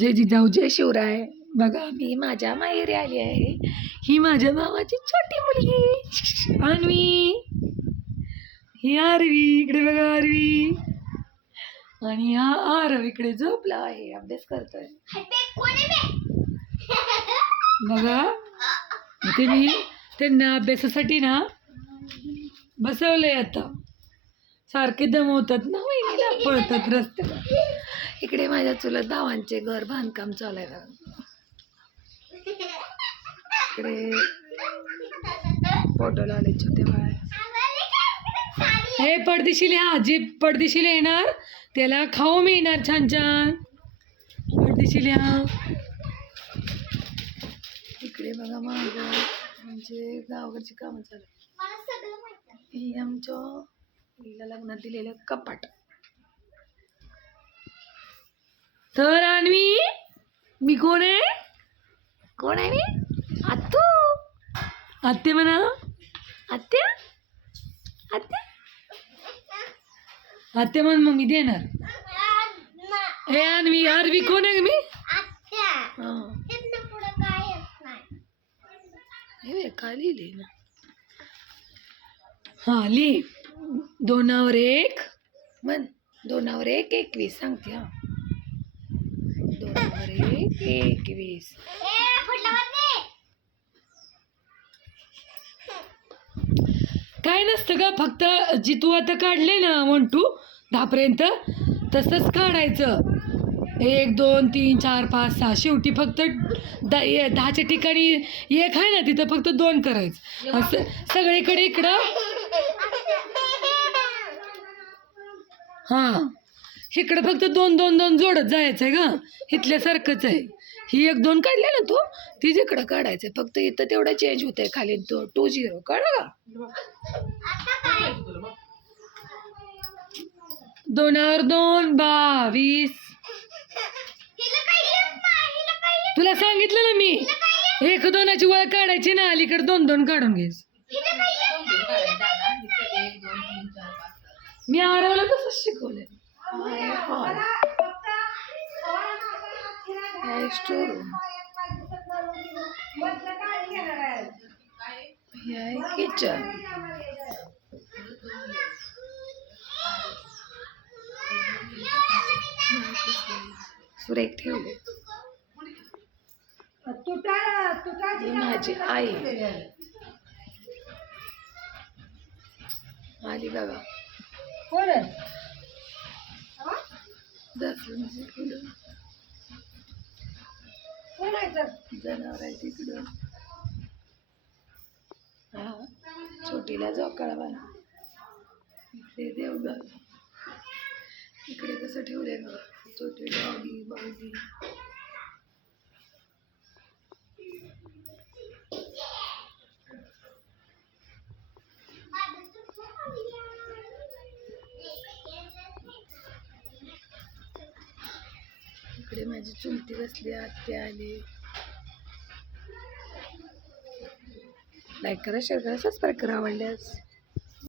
जय जिजाऊ जय शिवराय. बघा मी माझ्या माहेरी आली आहे. ही माझ्या भावाची छोटी मुलगी अन्वी. ही आरवी इकडे बघा आरवी. आणि हा आरव इकडे झोपला आहे, अभ्यास करतोय बघा. इथे मी त्यांना अभ्यासासाठी ना बसवलंय. आता सारखे दमवतात ना वहिनीला, पळतात रस्त्याला. इकडे माझ्या चुलत भावांचे घर बांधकाम चालू आहे बघा. इकडे फोटो लावले छोटे बाळ. हे पडदिशीला हा जी पडदिशीला येणार त्याला खाऊ मिळणार छान छान पडदिशीला. इकडे बघा माझं म्हणजे गावाकडची कामं चालू. ही आमच्या मुलीला लग्नात दिलेलं कपाट. तर अन्वी मी कोण आहे? कोण आहे मी? आत्तू. आत्ते म्हणा. आत्या आत्या आत्ते म्हण मग मी देणार. हे अन्वी आरवी कोण आहे मी? हे काय लिहिले ना. हा लिहि 2 1 म्हण. 2 1 21 सांगते. हा 2 1 21. काय नसतं का, फक्त जी तू आता काढले ना 1 2 10 पर्यंत तसंच काढायचं. 1 2 3 4 5 6 शेवटी फक्त 10च्या ठिकाणी 1 आहे ना तिथं फक्त 2 करायचं. असं सगळीकडे इकडं. हां इकडं फक्त 2 2 2 जोडत जायचं आहे का. इथल्यासारखंच आहे. ही 1 2 काढले ना तू तीच इकडं काढायचं. फक्त इथं तेवढं चेंज होत आहे खाली 2 0 कळलं का. 2 2 22. तुला सांगितलं ना मी 1 2ची वळ काढायची ना, अलीकडे 2 2 काढून घ्यायचं. मी आरवला तसंच शिकवलंय. Storeroom kitchen. सुरेख ठेवले. माझी आई आली बघा. जनावर आहे तिकडं. हा छोटीला जोकाळा बांध. इकडे देवघर. इकडे कसं ठेवलंय बघा छोटी डॉगी बाऊगी. इकडे माझी चुलती बसली. आत्या आली. लाईक करा, शेअर करा, सबस्क्राईब करा आवडल्यास.